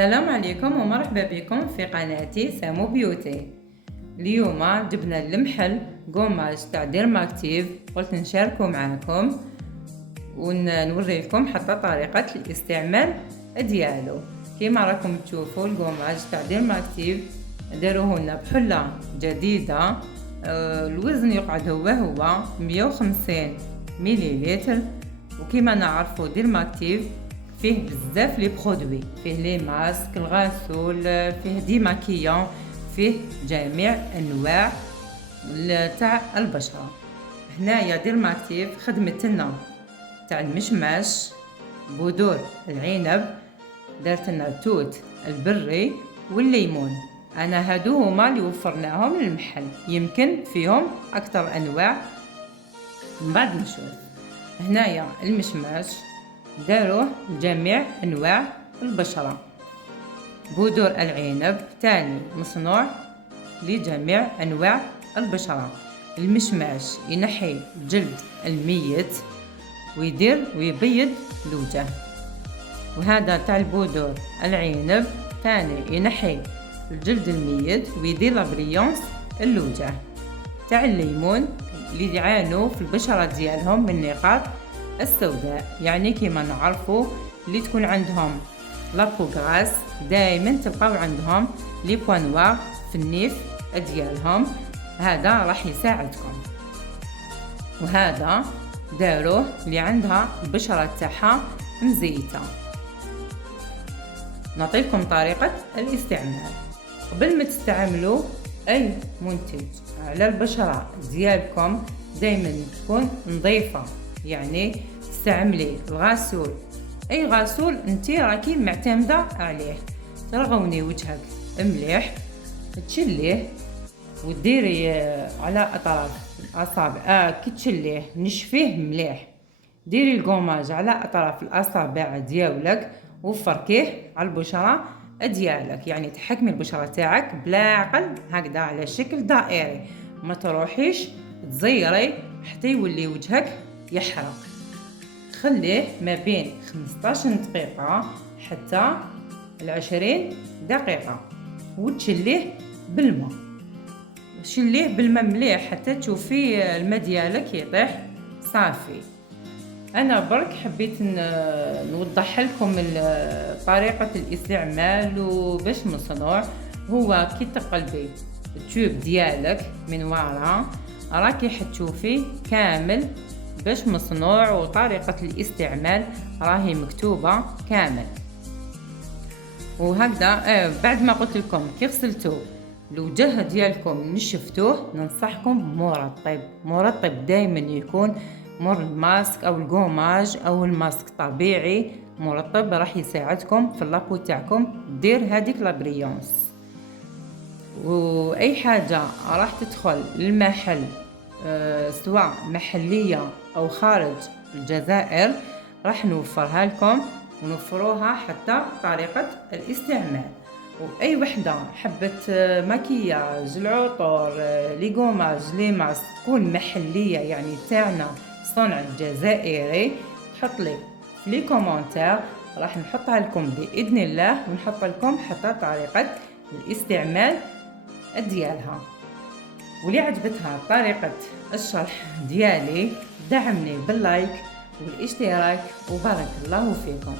السلام عليكم ومرحبا بكم في قناتي سامو بيوتي. اليوم جبنا المحل قماش تاع ديرماكتيف، قلت نشاركه معاكم ونوري لكم حتى طريقة الاستعمال ديالو. كيما راكم تشوفوا القماش تاع ديرماكتيف داروه لنا بحلة جديدة. الوزن يقعد هو 150 مليلتر. وكيما نعرفوا ديرماكتيف فيه بزاف لي برودوي، فيه لي ماسك، الغسول، فيه ديماكيون، فيه جميع انواع تاع البشره. هنايا ديرماكتيف خدمت لنا تاع المشماش، بذور العنب، دارت لنا التوت البري والليمون. انا هادو هما اللي وفرناهم للمحل، يمكن فيهم اكثر انواع من بعد نشوف. هنايا المشماش داروه لجميع انواع البشره، بذور العنب تاني مصنوع لجميع انواع البشره. المشماش ينحي الجلد الميت ويدير ويبيض الوجه، وهذا تاع البذور العنب تاني ينحي الجلد الميت ويدير لابريونس الوجه. تاع الليمون اللي يعانوا في البشره ديالهم من نقاط السوداء، يعني كيما نعرفوا اللي تكون عندهم لابو غراس دائما تلقاو عندهم لي بوان نوار في النيف ديالهم، هذا راح يساعدكم. وهذا داروه اللي عندها البشره تاعها مزيته. نعطيكم طريقه الاستعمال. قبل ما تستعملوا اي منتج على البشره ديالكم دائما تكون نظيفه، يعني استعملي الغسول، اي غسول انتي راكي معتمده عليه. ترغوني وجهك مليح، تشليه وديري على اطراف الاصابع. كي تشليه نشفيه مليح، ديري القماج على اطراف الاصابع ديالك وفركيه على البشره ديالك، يعني تحكمي البشره تاعك بلا عقل هكذا على شكل دائري، ما تروحيش تزيري حتى يولي وجهك يحرق. خليه ما بين 15 دقيقة حتى 20 دقيقة وتشليه بالماء. شليه بالماء مليح حتى تشوفي الماء ديالك يطيح صافي. انا برك حبيت نوضح لكم طريقة الاستعمال وباش مصنوع. هو كي تقلبي التوب ديالك من وراء راكي حتشوفي كامل باش مصنوع، وطريقة الاستعمال راهي مكتوبة كامل. وهكذا بعد ما قلت لكم كي غسلتوا الوجه ديالكم نشفتوه، ننصحكم مرطب دائما يكون مر الماسك او القماج او الماسك طبيعي مرطب، راح يساعدكم في اللابو تاعكم دير هذيك لابريونس. واي حاجه راح تدخل للمحل سواء محليه او خارج الجزائر راح نوفرها لكم ونوفروها حتى طريقه الاستعمال. واي وحده حبت مكياج، العطور، لي قماج، لي ماسك تكون محليه يعني تاعنا صنع جزائري، تحط لي في لي كومونتير راح نحطها لكم باذن الله، ونحط لكم حتى طريقه الاستعمال ديالها. واللي عجبتها طريقه الشرح ديالي دعمني باللايك والاشتراك، وبارك الله فيكم.